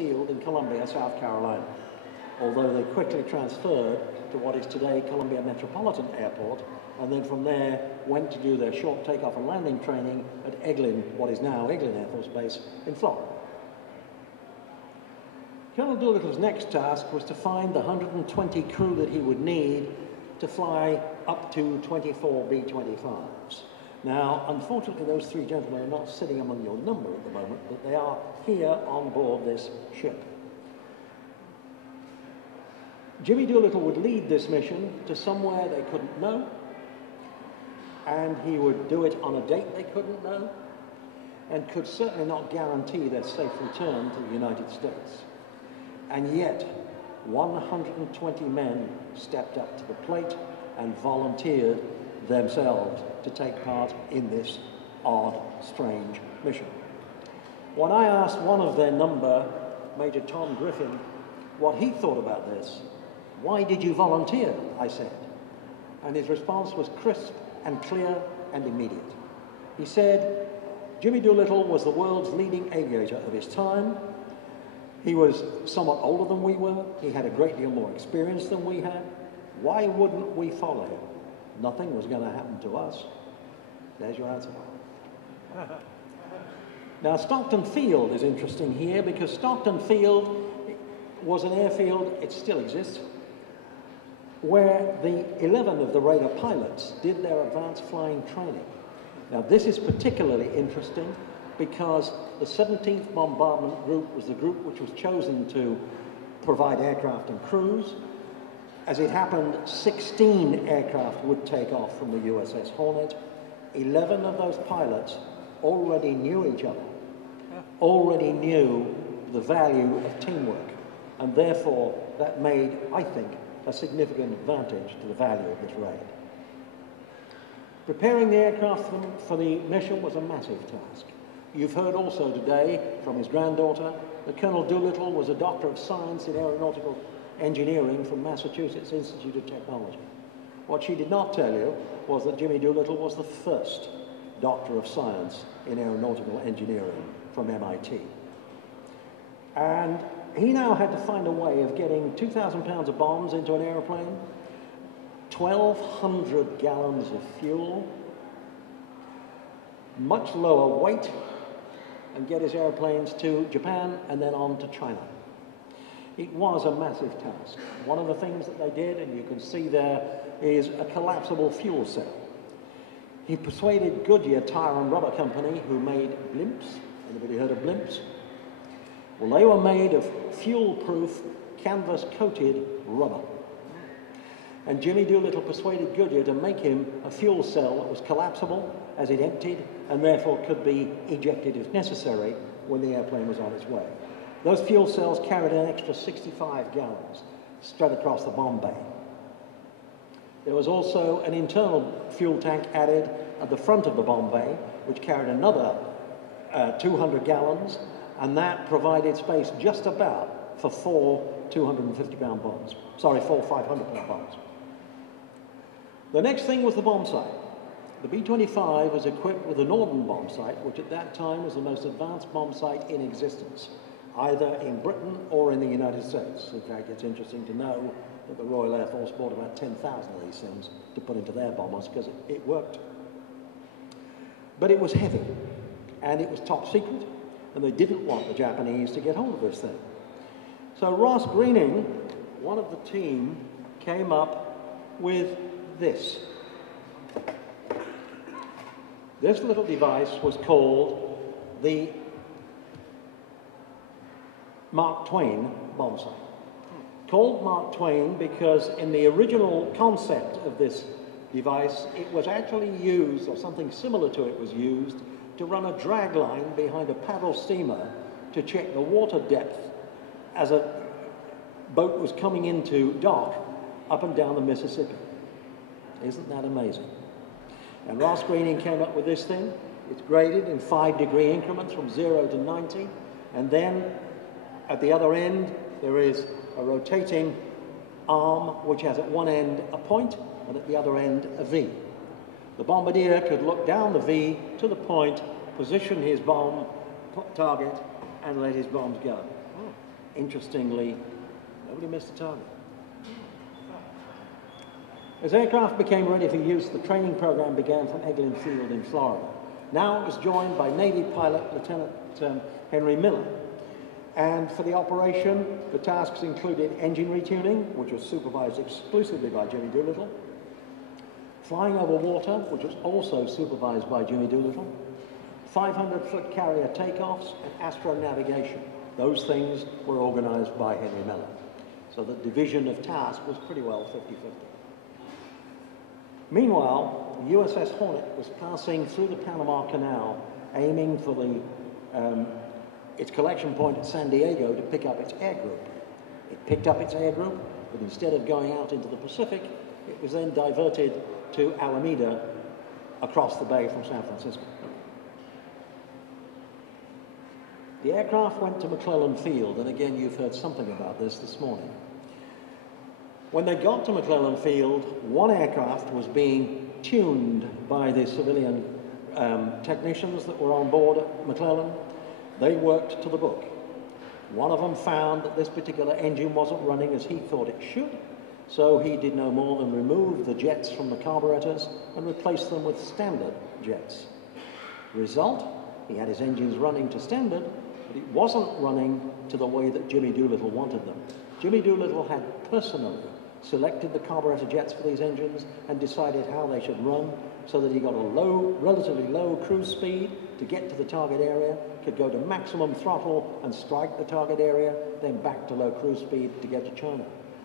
Field in Columbia, South Carolina, although they quickly transferred to what is today Columbia Metropolitan Airport, and then from there went to do their short takeoff and landing training at Eglin, what is now Eglin Air Force Base in Florida. Colonel Doolittle's next task was to find the 120 crew that he would need to fly up to 24 B-25s. Now, unfortunately, those three gentlemen are not sitting among your number at the moment, but they are here on board this ship. Jimmy Doolittle would lead this mission to somewhere they couldn't know, and he would do it on a date they couldn't know, and could certainly not guarantee their safe return to the United States. And yet, 120 men stepped up to the plate and volunteered themselves to take part in this odd, strange mission. When I asked one of their number, Major Tom Griffin, what he thought about this, "Why did you volunteer?" I said. And his response was crisp and clear and immediate. He said, Jimmy Doolittle was the world's leading aviator of his time. He was somewhat older than we were. He had a great deal more experience than we had. Why wouldn't we follow him? Nothing was going to happen to us. There's your answer. Now, Stockton Field is interesting here because Stockton Field was an airfield, it still exists, where the 11 of the Raider pilots did their advanced flying training. Now, this is particularly interesting because the 17th Bombardment Group was the group which was chosen to provide aircraft and crews. As it happened, 16 aircraft would take off from the USS Hornet. 11 of those pilots already knew each other, already knew the value of teamwork, and therefore that made, I think, a significant advantage to the value of this raid. Preparing the aircraft for the mission was a massive task. You've heard also today from his granddaughter that Colonel Doolittle was a Doctor of Science in Aeronautical Engineering from Massachusetts Institute of Technology. What she did not tell you was that Jimmy Doolittle was the first Doctor of Science in Aeronautical Engineering from MIT. And he now had to find a way of getting 2,000 pounds of bombs into an airplane, 1,200 gallons of fuel, much lower weight, and get his airplanes to Japan and then on to China. It was a massive task. One of the things that they did, and you can see there, is a collapsible fuel cell. He persuaded Goodyear Tire and Rubber Company, who made blimps. Anybody heard of blimps? Well, they were made of fuel-proof, canvas-coated rubber. And Jimmy Doolittle persuaded Goodyear to make him a fuel cell that was collapsible as it emptied and therefore could be ejected if necessary when the airplane was on its way. Those fuel cells carried an extra 65 gallons spread across the bomb bay. There was also an internal fuel tank added at the front of the bomb bay, which carried another 200 gallons, and that provided space just about for 4 250-pound bombs. Sorry, 4 500-pound bombs. The next thing was the bomb sight. The B-25 was equipped with the Norden bomb sight, which at that time was the most advanced bomb sight in existence, either in Britain or in the United States. In fact, it's interesting to know that the Royal Air Force bought about 10,000 of these things to put into their bombers because it worked. But it was heavy, and it was top secret, and they didn't want the Japanese to get hold of this thing. So Ross Greening, one of the team, came up with this. This little device was called the Mark Twain bomb sight. Called Mark Twain because in the original concept of this device, it was actually used, or something similar to it was used, to run a drag line behind a paddle steamer to check the water depth as a boat was coming into dock up and down the Mississippi. Isn't that amazing? And Ross Greening came up with this thing. It's graded in 5-degree increments from 0 to 90. And then at the other end, there is a rotating arm, which has at one end a point and at the other end a V. The bombardier could look down the V to the point, position his bomb target, and let his bombs go. interestingly, nobody missed a target. As aircraft became ready for use, the training program began from Eglin Field in Florida. Now it was joined by Navy pilot Lieutenant Henry Miller. And for the operation, the tasks included engine retuning, which was supervised exclusively by Jimmy Doolittle, flying over water, which was also supervised by Jimmy Doolittle, 500-foot carrier takeoffs, and astronavigation. Those things were organized by Henry Miller. So the division of task was pretty well 50-50. Meanwhile, the USS Hornet was passing through the Panama Canal, aiming for its collection point at San Diego to pick up its air group. It picked up its air group, but instead of going out into the Pacific, it was then diverted to Alameda across the bay from San Francisco. The aircraft went to McClellan Field, and again, you've heard something about this morning. When they got to McClellan Field, one aircraft was being tuned by the civilian technicians that were on board at McClellan. They worked to the book. One of them found that this particular engine wasn't running as he thought it should, so he did no more than remove the jets from the carburetors and replace them with standard jets. Result, he had his engines running to standard, but it wasn't running to the way that Jimmy Doolittle wanted them. Jimmy Doolittle had personally selected the carburetor jets for these engines and decided how they should run so that he got a relatively low cruise speed to get to the target area, could go to maximum throttle and strike the target area, then back to low cruise speed to get to China.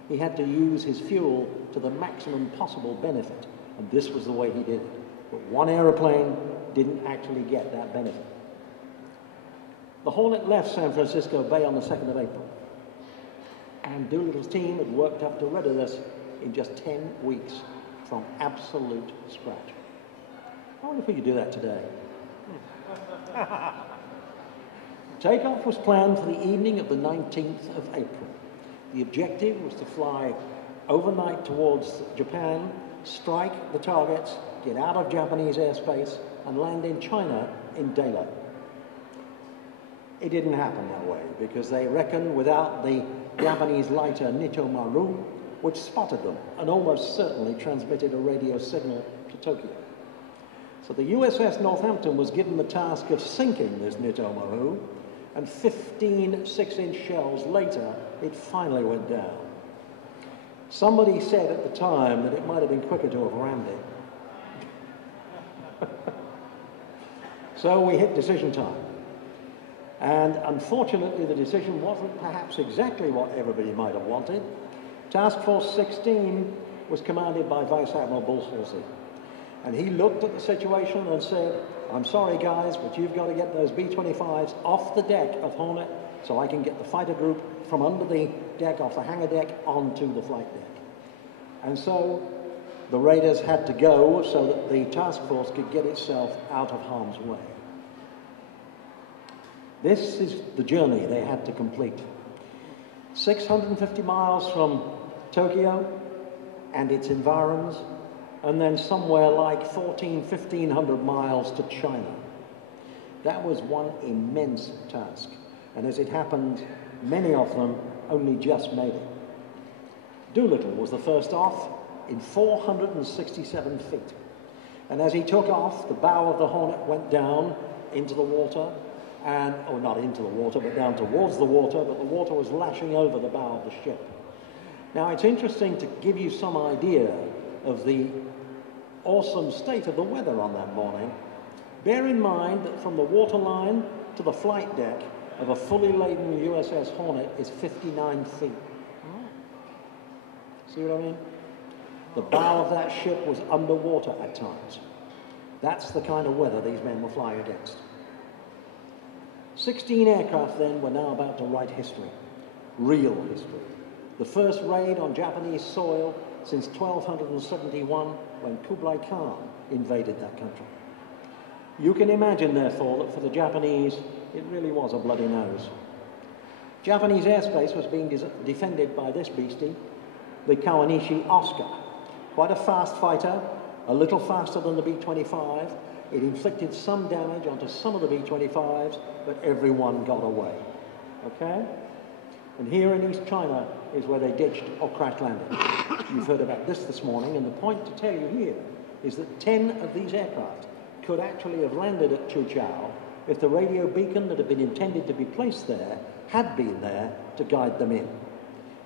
He had to use his fuel to the maximum possible benefit, and this was the way he did it. But one aeroplane didn't actually get that benefit. The Hornet left San Francisco Bay on the 2nd of April. And Doolittle's team had worked up to readiness in just 10 weeks from absolute scratch. I wonder if we could do that today. Takeoff was planned for the evening of the 19th of April. The objective was to fly overnight towards Japan, strike the targets, get out of Japanese airspace, and land in China in daylight. It didn't happen that way because they reckoned without the Japanese lighter Nitomaru, which spotted them and almost certainly transmitted a radio signal to Tokyo. So the USS Northampton was given the task of sinking this Nitomaru, and 15 6-inch shells later, it finally went down. Somebody said at the time that it might have been quicker to have rammed it. So we hit decision time. And unfortunately, the decision wasn't perhaps exactly what everybody might have wanted. Task Force 16 was commanded by Vice Admiral Bull Halsey. And he looked at the situation and said, "I'm sorry, guys, but you've got to get those B-25s off the deck of Hornet so I can get the fighter group from under the deck, off the hangar deck, onto the flight deck." And so the Raiders had to go so that the task force could get itself out of harm's way. This is the journey they had to complete. 650 miles from Tokyo and its environs, and then somewhere like 1,500 miles to China. That was one immense task, and as it happened, many of them only just made it. Doolittle was the first off in 467 feet, and as he took off, the bow of the Hornet went down into the water, and, or not into the water, but down towards the water, but the water was lashing over the bow of the ship. Now, it's interesting to give you some idea of the awesome state of the weather on that morning. Bear in mind that from the waterline to the flight deck of a fully laden USS Hornet is 59 feet. See what I mean? The bow of that ship was underwater at times. That's the kind of weather these men were flying against. 16 aircraft then were now about to write history, real history. The first raid on Japanese soil since 1271 when Kublai Khan invaded that country. You can imagine, therefore, that for the Japanese, it really was a bloody nose. Japanese airspace was being defended by this beastie, the Kawanishi Oscar. Quite a fast fighter, a little faster than the B-25. It inflicted some damage onto some of the B-25s, but everyone got away. Okay? And here in East China is where they ditched or crash landed. You've heard about this morning, and the point to tell you here is that 10 of these aircraft could actually have landed at Quchao if the radio beacon that had been intended to be placed there had been there to guide them in.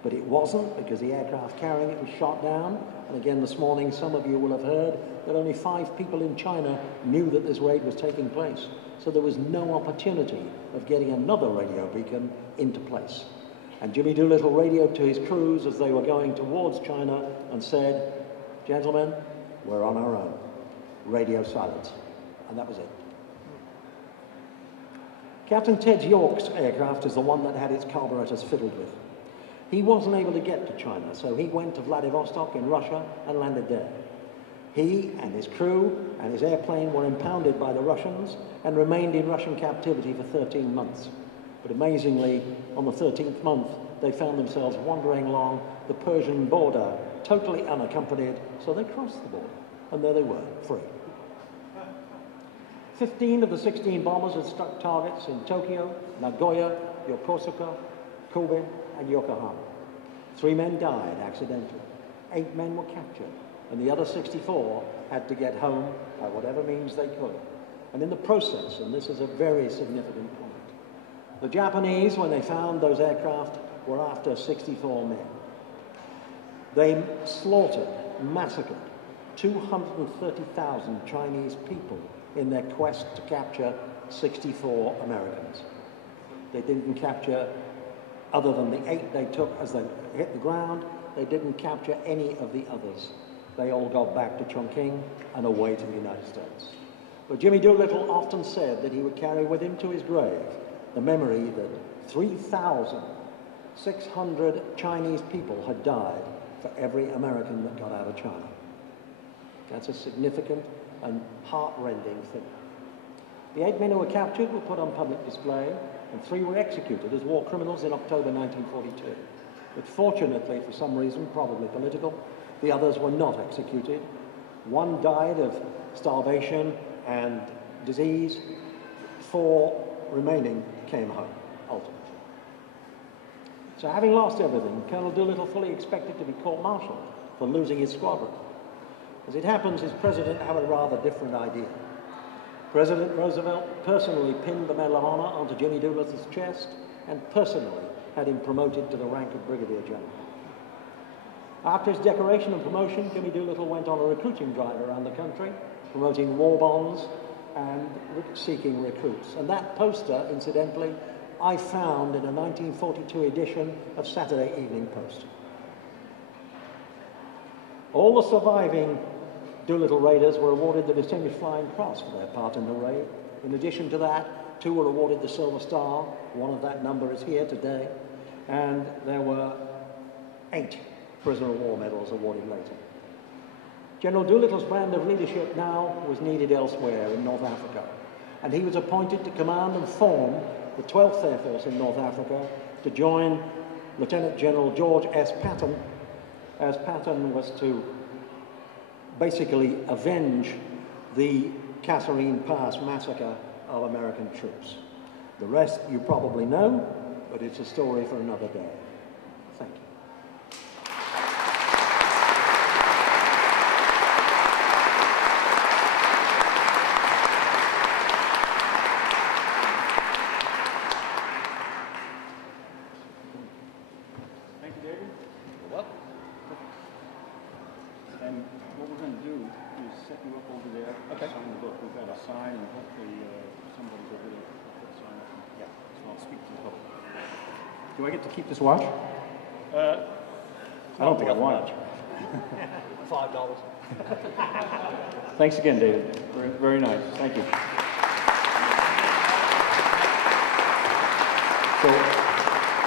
But it wasn't, because the aircraft carrying it was shot down. And again this morning, some of you will have heard that only 5 people in China knew that this raid was taking place. So there was no opportunity of getting another radio beacon into place. And Jimmy Doolittle radioed to his crews as they were going towards China and said, "Gentlemen, we're on our own." Radio silence. And that was it. Captain Ted York's aircraft is the one that had its carburetors fiddled with. He wasn't able to get to China, so he went to Vladivostok in Russia and landed there. He and his crew and his airplane were impounded by the Russians and remained in Russian captivity for 13 months. But amazingly, on the 13th month, they found themselves wandering along the Persian border, totally unaccompanied, so they crossed the border, and there they were, free. 15 of the 16 bombers had struck targets in Tokyo, Nagoya, Yokosuka, Kobe, and Yokohama. 3 men died accidentally. 8 men were captured, and the other 64 had to get home by whatever means they could. And in the process, and this is a very significant point, the Japanese, when they found those aircraft, were after 64 men. They slaughtered, massacred 230,000 Chinese people in their quest to capture 64 Americans. They didn't capture, other than the 8 they took as they hit the ground, they didn't capture any of the others. They all got back to Chongqing and away to the United States. But Jimmy Doolittle often said that he would carry with him to his grave the memory that 3,600 Chinese people had died for every American that got out of China. That's a significant and heart-rending thing. The 8 men who were captured were put on public display, and 3 were executed as war criminals in October 1942. But fortunately, for some reason, probably political, the others were not executed. 1 died of starvation and disease. 4 remaining came home, ultimately. So having lost everything, Colonel Doolittle fully expected to be court-martialed for losing his squadron. As it happens, his president had a rather different idea. President Roosevelt personally pinned the Medal of Honor onto Jimmy Doolittle's chest and personally had him promoted to the rank of Brigadier General. After his decoration and promotion, Jimmy Doolittle went on a recruiting drive around the country, promoting war bonds and seeking recruits. And that poster, incidentally, I found in a 1942 edition of Saturday Evening Post. All the surviving Doolittle raiders were awarded the Distinguished Flying Cross for their part in the raid. In addition to that, 2 were awarded the Silver Star. One of that number is here today. And there were 8 prisoner of war medals awarded later. General Doolittle's brand of leadership now was needed elsewhere in North Africa, and he was appointed to command and form the 12th Air Force in North Africa to join Lieutenant General George S. Patton, as Patton was to basically avenge the Kasserine Pass massacre of American troops. The rest you probably know, but it's a story for another day. Thank you. Thank you, David. You're welcome. And what we're going to do is set you up over there. Okay. Sign the book. We've got a sign, and hopefully somebody's over there will put a sign up. Yeah. So I'll speak to the public. Do I get to keep this watch? I don't think I want it. $5. Thanks again, David. Very, very nice. Thank you. So,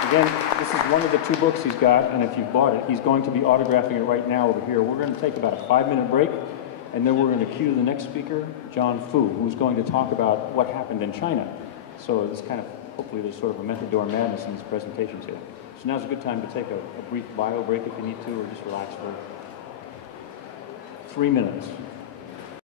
again, this is one of the 2 books he's got, and if you've bought it, he's going to be autographing it right now over here. We're going to take about a 5-minute break, and then we're going to cue the next speaker, John Fu, who's going to talk about what happened in China. So this kind of, hopefully there's sort of a Mentador madness in these presentations here. So now's a good time to take a brief bio break if you need to, or just relax for 3 minutes.